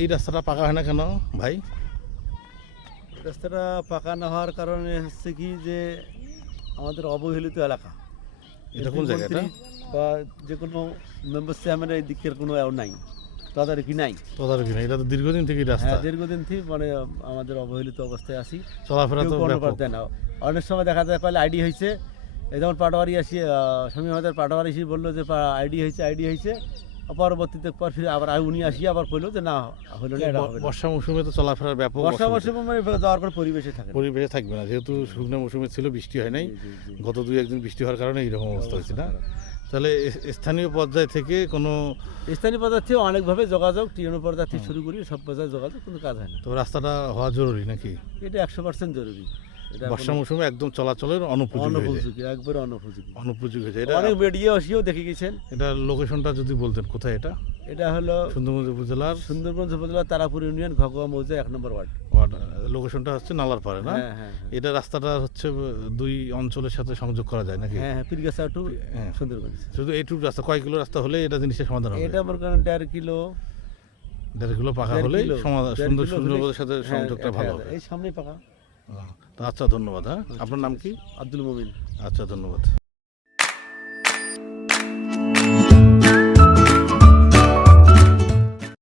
এই রাস্তাটা পাকা হয় না কেন ভাই? রাস্তাটা পাকা না হওয়ার কারণে হচ্ছে কি যে আমাদের অবহেলিত এলাকা। এটা কোন জায়গা এটা? বা যে কোনো মেম্বার চেয়ারম্যান এই দিকের কোনো নাই, তদারকি নাই। তদারকি না, এটা তো দীর্ঘদিন থেকে রাস্তা। হ্যাঁ, দীর্ঘদিন থেকে মানে আমাদের অবহেলিত অবস্থায় আছি। চলাফেরা তো ব্যাপক। দেয় না। অনেক সময় দেখা যায় কলে আইডি হয়েছে, এই যেমন পাটোয়ারি আসি স্বামী আমাদের পাটোয়ারি এসে বললো যে আইডি হয়েছে পরবর্তীতে পর ফিরে আবার উনি আসি আবার কইলো যে না হলো না, এটা হবে না। বর্ষা মৌসুমে তো চলাফেরার ব্যাপক বর্ষা মৌসুমে মানে যাওয়ার কোনো পরিবেশে থাকে না। পরিবেশে থাকবে না, যেহেতু শুকনো মৌসুমে ছিল, বৃষ্টি হয় নাই। গত 2-1 দিন বৃষ্টি হওয়ার কারণে এইরকম অবস্থা হয়েছে না? তাহলে স্থানীয় পর্যায় থেকে কোনো স্থানীয় পদার্থে অনেকভাবে যোগাযোগ, টিএনও পর্যায় থেকে শুরু করি সব পর্যায়ে যোগাযোগ, কোনো কাজ হয় না। তো রাস্তাটা হওয়া জরুরি নাকি? এটা 100% জরুরি। এটা বর্ষা মৌসুমে একদম চলাচলের অনুপযোগী একবারে অনুপযোগী হয়েছে এটা। অনেক মিডিয়া আসিও দেখে গেছেন। এটা লোকেশনটা যদি বলতেন কোথায় এটা? এটা হলো সুন্দরগঞ্জ উপজেলার সুন্দরগঞ্জ উপজেলার তারাপুর ইউনিয়ন ঘাগুয়া মৌজা 1 নম্বর ওয়ার্ড। লোকেশনটা হচ্ছে নালার পাড়ে না? হ্যাঁ। এটা রাস্তাটা হচ্ছে দুই অঞ্চলের সাথে সংযোগ করা যায় নাকি? হ্যাঁ, পীরগাছা টু হ্যাঁ। সুন্দরগঞ্জ। শুধু এইটুকু রাস্তা, কয় কিলো রাস্তা হলে এটা জিনিসের সমাধান হবে? এটা আমার কারণ 1.5 কিলো 1.5 কিলো পাকা হলে সুন্দরবনের সাথে সংযোগটা ভালো হবে। এই সামনেই পাকা। আচ্ছা, ধন্যবাদ। হ্যাঁ, আপনার নাম কি? আব্দুল মুমিন। আচ্ছা, ধন্যবাদ।